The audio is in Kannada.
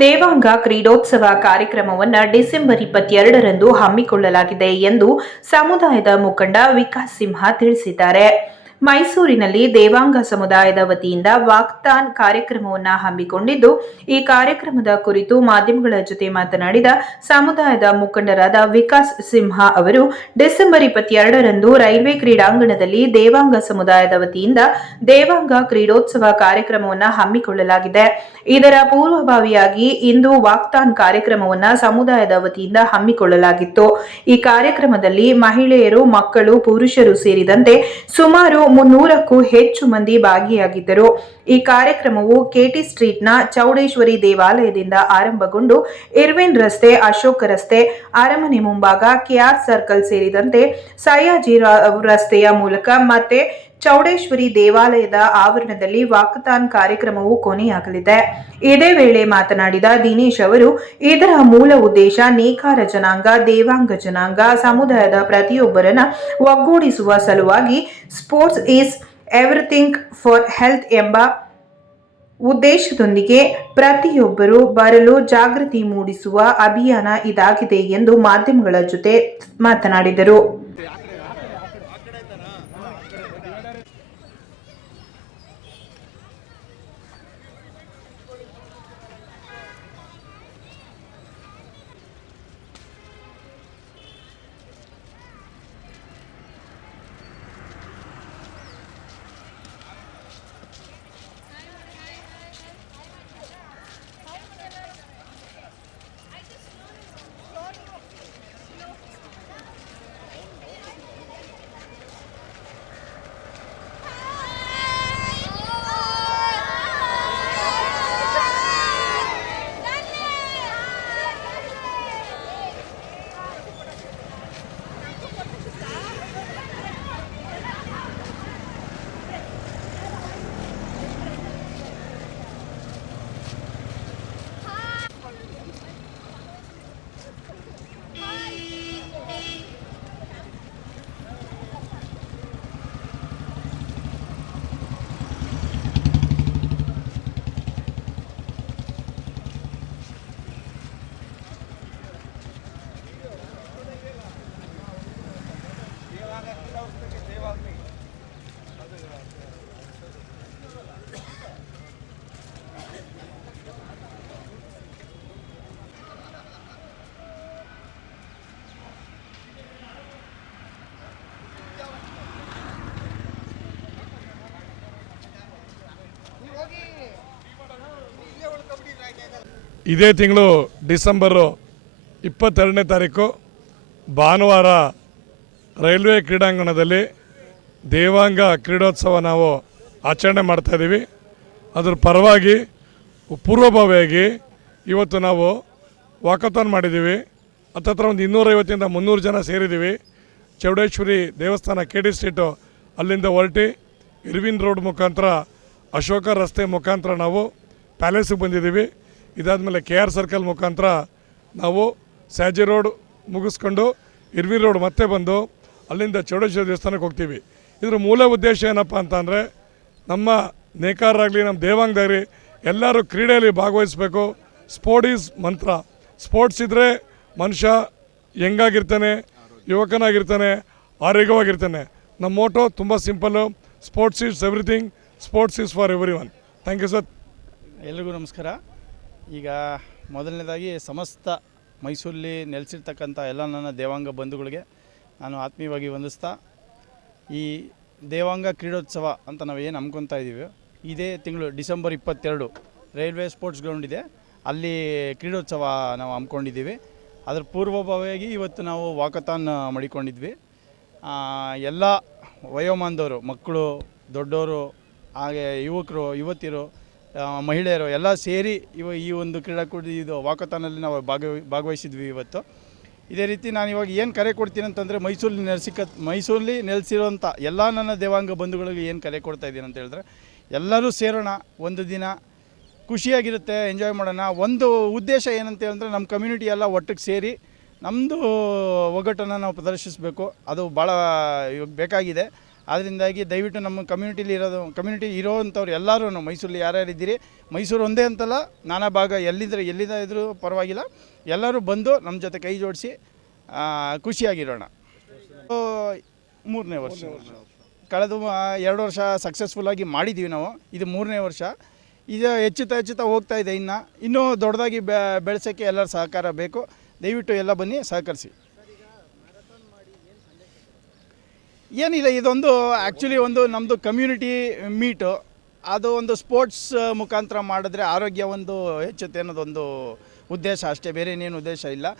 ದೇವಾಂಗ ಕ್ರೀಡೋತ್ಸವ ಕಾರ್ಯಕ್ರಮವನ್ನು ಡಿಸೆಂಬರ್ ಇಪ್ಪತ್ತೆರಡರಂದು ಹಮ್ಮಿಕೊಳ್ಳಲಾಗಿದೆ ಎಂದು ಸಮುದಾಯದ ಮುಖಂಡ ವಿಕಾಸ್ ಸಿಂಹ ತಿಳಿಸಿದ್ದಾರೆ. ಮೈಸೂರಿನಲ್ಲಿ ದೇವಾಂಗ ಸಮುದಾಯದ ವತಿಯಿಂದ ವಾಕ್ತಾನ್ ಕಾರ್ಯಕ್ರಮವನ್ನು ಹಮ್ಮಿಕೊಂಡಿದ್ದು, ಈ ಕಾರ್ಯಕ್ರಮದ ಕುರಿತು ಮಾಧ್ಯಮಗಳ ಜೊತೆ ಮಾತನಾಡಿದ ಸಮುದಾಯದ ಮುಖಂಡರಾದ ವಿಕಾಸ್ ಸಿಂಹ ಅವರು, ಡಿಸೆಂಬರ್ ಇಪ್ಪತ್ತೆರಡರಂದು ರೈಲ್ವೆ ಕ್ರೀಡಾಂಗಣದಲ್ಲಿ ದೇವಾಂಗ ಸಮುದಾಯದ ವತಿಯಿಂದ ದೇವಾಂಗ ಕ್ರೀಡೋತ್ಸವ ಕಾರ್ಯಕ್ರಮವನ್ನು ಹಮ್ಮಿಕೊಳ್ಳಲಾಗಿದೆ. ಇದರ ಪೂರ್ವಭಾವಿಯಾಗಿ ಇಂದು ವಾಕ್ತಾನ್ ಕಾರ್ಯಕ್ರಮವನ್ನು ಸಮುದಾಯದ ವತಿಯಿಂದ ಹಮ್ಮಿಕೊಳ್ಳಲಾಗಿತ್ತು. ಈ ಕಾರ್ಯಕ್ರಮದಲ್ಲಿ ಮಹಿಳೆಯರು, ಮಕ್ಕಳು, ಪುರುಷರು ಸೇರಿದಂತೆ ಸುಮಾರು ಮುನ್ನೂರಕ್ಕೂ ಹೆಚ್ಚು ಮಂದಿ ಭಾಗಿಯಾಗಿದ್ದರು. ಈ ಕಾರ್ಯಕ್ರಮವು ಕೆಟಿ ಸ್ಟ್ರೀಟ್ನ ಚೌಡೇಶ್ವರಿ ದೇವಾಲಯದಿಂದ ಆರಂಭಗೊಂಡು ಇರ್ವಿನ್ ರಸ್ತೆ, ಅಶೋಕ ರಸ್ತೆ, ಅರಮನೆ ಮುಂಭಾಗ, ಕೆಆರ್ ಸರ್ಕಲ್ ಸೇರಿದಂತೆ ಸಯ್ಯಾಜಿ ರಸ್ತೆಯ ಮೂಲಕ ಮತ್ತೆ ಚೌಡೇಶ್ವರಿ ದೇವಾಲಯದ ಆವರಣದಲ್ಲಿ ವಾಕಥಾನ್ ಕಾರ್ಯಕ್ರಮವು ಕೊನೆಯಾಗಲಿದೆ. ಇದೇ ವೇಳೆ ಮಾತನಾಡಿದ ದಿನೇಶ್ ಅವರು, ಇದರ ಮೂಲ ಉದ್ದೇಶ ನೇಕಾರ ಜನಾಂಗ, ದೇವಾಂಗ ಜನಾಂಗ, ಸಮುದಾಯದ ಪ್ರತಿಯೊಬ್ಬರನ್ನ ಒಗ್ಗೂಡಿಸುವ ಸಲುವಾಗಿ sports is everything for health ಎಂಬ ಉದ್ದೇಶದೊಂದಿಗೆ ಪ್ರತಿಯೊಬ್ಬರು ಬರಲು ಜಾಗೃತಿ ಮೂಡಿಸುವ ಅಭಿಯಾನ ಇದಾಗಿದೆ ಎಂದು ಮಾಧ್ಯಮಗಳ ಜೊತೆ ಮಾತನಾಡಿದರು. ಇದೇ ತಿಂಗಳು ಡಿಸೆಂಬರು ಇಪ್ಪತ್ತೆರಡನೇ ತಾರೀಕು ಭಾನುವಾರ ರೈಲ್ವೆ ಕ್ರೀಡಾಂಗಣದಲ್ಲಿ ದೇವಾಂಗ ಕ್ರೀಡೋತ್ಸವ ನಾವು ಆಚರಣೆ ಮಾಡ್ತಾಯಿದ್ದೀವಿ ಅದರ ಪರವಾಗಿ ಪೂರ್ವಭಾವಿಯಾಗಿ ಇವತ್ತು ನಾವು ವಾಕಥಾನ್ ಮಾಡಿದ್ದೀವಿ. ಹತ್ತತ್ರ ಒಂದು ಇನ್ನೂರೈವತ್ತಿಂದ ಮುನ್ನೂರು ಜನ ಸೇರಿದ್ದೀವಿ. ಚೌಡೇಶ್ವರಿ ದೇವಸ್ಥಾನ ಕೆ ಡಿ ಸ್ಟ್ರೀಟು ಅಲ್ಲಿಂದ ಹೊರಟಿ ಇರ್ವಿನ್ ರೋಡ್ ಮುಖಾಂತರ ಅಶೋಕ ರಸ್ತೆ ಮುಖಾಂತರ ನಾವು ಪ್ಯಾಲೇಸಿಗೆ ಬಂದಿದ್ದೀವಿ. ಇದಾದಮೇಲೆ ಕೆ ಆರ್ ಸರ್ಕಲ್ ಮುಖಾಂತರ ನಾವು ಸ್ಯಾಜಿ ರೋಡ್ ಮುಗಿಸ್ಕೊಂಡು ಇರ್ವಿ ರೋಡ್ ಮತ್ತೆ ಬಂದು ಅಲ್ಲಿಂದ ಚೌಡೇಶ್ವರ ದೇವಸ್ಥಾನಕ್ಕೆ ಹೋಗ್ತೀವಿ. ಇದ್ರ ಮೂಲ ಉದ್ದೇಶ ಏನಪ್ಪ ಅಂತಂದರೆ ನಮ್ಮ ನೇಕಾರರಾಗಲಿ, ನಮ್ಮ ದೇವಾಂಗದಾಗಲಿ ಎಲ್ಲರೂ ಕ್ರೀಡೆಯಲ್ಲಿ ಭಾಗವಹಿಸಬೇಕು. ಸ್ಪೋರ್ಟ್ ಈಸ್ ಮಂತ್ರ ಸ್ಪೋರ್ಟ್ಸ್ ಇದ್ದರೆ ಮನುಷ್ಯ ಹೆಂಗಾಗಿರ್ತಾನೆ ಯುವಕನಾಗಿರ್ತಾನೆ, ಆರೋಗ್ಯವಾಗಿರ್ತಾನೆ. ನಮ್ಮ ಮೋಟೋ ತುಂಬ simple sports is everything sports is for everyone thank you sir ಎಲ್ರಿಗೂ ನಮಸ್ಕಾರ. ಈಗ ಮೊದಲನೇದಾಗಿ ಸಮಸ್ತ ಮೈಸೂರಲ್ಲಿ ನೆಲೆಸಿರ್ತಕ್ಕಂಥ ಎಲ್ಲ ನನ್ನ ದೇವಾಂಗ ಬಂಧುಗಳಿಗೆ ನಾನು ಆತ್ಮೀಯವಾಗಿ ವಂದಿಸ್ತಾ, ಈ ದೇವಾಂಗ ಕ್ರೀಡೋತ್ಸವ ಅಂತ ನಾವು ಏನು ಹಮ್ಕೊತಾ ಇದ್ದೀವಿ ಇದೇ ತಿಂಗಳು ಡಿಸೆಂಬರ್ ಇಪ್ಪತ್ತೆರಡು ರೈಲ್ವೆ ಸ್ಪೋರ್ಟ್ಸ್ ಗ್ರೌಂಡ್ ಇದೆ. ಅಲ್ಲಿ ಕ್ರೀಡೋತ್ಸವ ನಾವು ಹಮ್ಮಿಕೊಂಡಿದ್ದೀವಿ. ಅದರ ಪೂರ್ವಭಾವಿಯಾಗಿ ಇವತ್ತು ನಾವು ವಾಕತಾನ್ ಮಾಡಿಕೊಂಡಿದ್ವಿ. ಎಲ್ಲ ವಯೋಮಾನದವರು, ಮಕ್ಕಳು ದೊಡ್ಡವರು ಹಾಗೆ ಯುವಕರು, ಯುವತಿಯರು ಮಹಿಳೆಯರು ಎಲ್ಲ ಸೇರಿ ಇವ ಈ ಒಂದು ಕ್ರೀಡಾಕೂಟ ಇದು ವಾಕತಾನಲ್ಲಿ ನಾವು ಭಾಗವ ಭಾಗವಹಿಸಿದ್ವಿ ಇವತ್ತು. ಇದೇ ರೀತಿ ನಾನು ಇವಾಗ ಏನು ಕರೆ ಕೊಡ್ತೀನಿ ಅಂತಂದರೆ ಮೈಸೂರಲ್ಲಿ ನೆಲೆಸಿಕ ಮೈಸೂರಲ್ಲಿ ನೆಲೆಸಿರುವಂಥ ಎಲ್ಲ ನನ್ನ ದೇವಾಂಗ ಬಂಧುಗಳಿಗೆ ಏನು ಕರೆ ಕೊಡ್ತಾ ಇದ್ದೀನಿ ಅಂತ ಹೇಳಿದ್ರೆ, ಎಲ್ಲರೂ ಸೇರೋಣ, ಒಂದು ದಿನ ಖುಷಿಯಾಗಿರುತ್ತೆ ಎಂಜಾಯ್ ಮಾಡೋಣ. ಒಂದು ಉದ್ದೇಶ ಏನಂತ ಹೇಳಿದ್ರೆ ನಮ್ಮ ಕಮ್ಯುನಿಟಿ ಎಲ್ಲ ಒಟ್ಟಿಗೆ ಸೇರಿ ನಮ್ಮದು ಒಗ್ಗಟ್ಟನ್ನು ನಾವು ಪ್ರದರ್ಶಿಸಬೇಕು. ಅದು ಭಾಳ ಇವಾಗ ಬೇಕಾಗಿದೆ. ಆದ್ದರಿಂದಾಗಿ ದಯವಿಟ್ಟು ನಮ್ಮ ಕಮ್ಯುನಿಟಿಲಿ ಇರೋದು ಕಮ್ಯುನಿಟಿ ಇರೋವಂಥವ್ರು ಎಲ್ಲರೂ ಮೈಸೂರಲ್ಲಿ ಯಾರ್ಯಾರು ಇದ್ದೀರಿ, ಮೈಸೂರು ಒಂದೇ ಅಂತಲ್ಲ, ನಾನಾ ಭಾಗ ಎಲ್ಲಿದ್ರೆ ಎಲ್ಲಿಂದ ಇದ್ದರೂ ಪರವಾಗಿಲ್ಲ. ಎಲ್ಲರೂ ಬಂದು ನಮ್ಮ ಜೊತೆ ಕೈ ಜೋಡಿಸಿ ಖುಷಿಯಾಗಿರೋಣ. ಮೂರನೇ ವರ್ಷ. ಕಳೆದ ಎರಡು ವರ್ಷ ಸಕ್ಸಸ್ಫುಲ್ಲಾಗಿ ಮಾಡಿದ್ದೀವಿ ನಾವು. ಇದು ಮೂರನೇ ವರ್ಷ. ಇದು ಹೆಚ್ಚುತ್ತಾ ಹೆಚ್ಚುತ್ತಾ ಹೋಗ್ತಾ ಇದೆ ಇನ್ನು. ಇನ್ನೂ ದೊಡ್ಡದಾಗಿ ಬೆಳೆಸೋಕ್ಕೆ ಎಲ್ಲರ ಸಹಕಾರ ಬೇಕು. ದಯವಿಟ್ಟು ಎಲ್ಲ ಬನ್ನಿ, ಸಹಕರಿಸಿ. ಏನಿಲ್ಲ, ಇದೊಂದು ಆ್ಯಕ್ಚುಲಿ ಒಂದು ನಮ್ಮದು ಕಮ್ಯುನಿಟಿ ಮೀಟು ಅದು ಒಂದು ಸ್ಪೋರ್ಟ್ಸ್ ಮುಖಾಂತರ ಮಾಡಿದ್ರೆ ಆರೋಗ್ಯ ಒಂದು ಹೆಚ್ಚುತ್ತೆ ಅನ್ನೋದೊಂದು ಉದ್ದೇಶ ಅಷ್ಟೇ, ಬೇರೆ ಇನ್ನೇನು ಉದ್ದೇಶ ಇಲ್ಲ.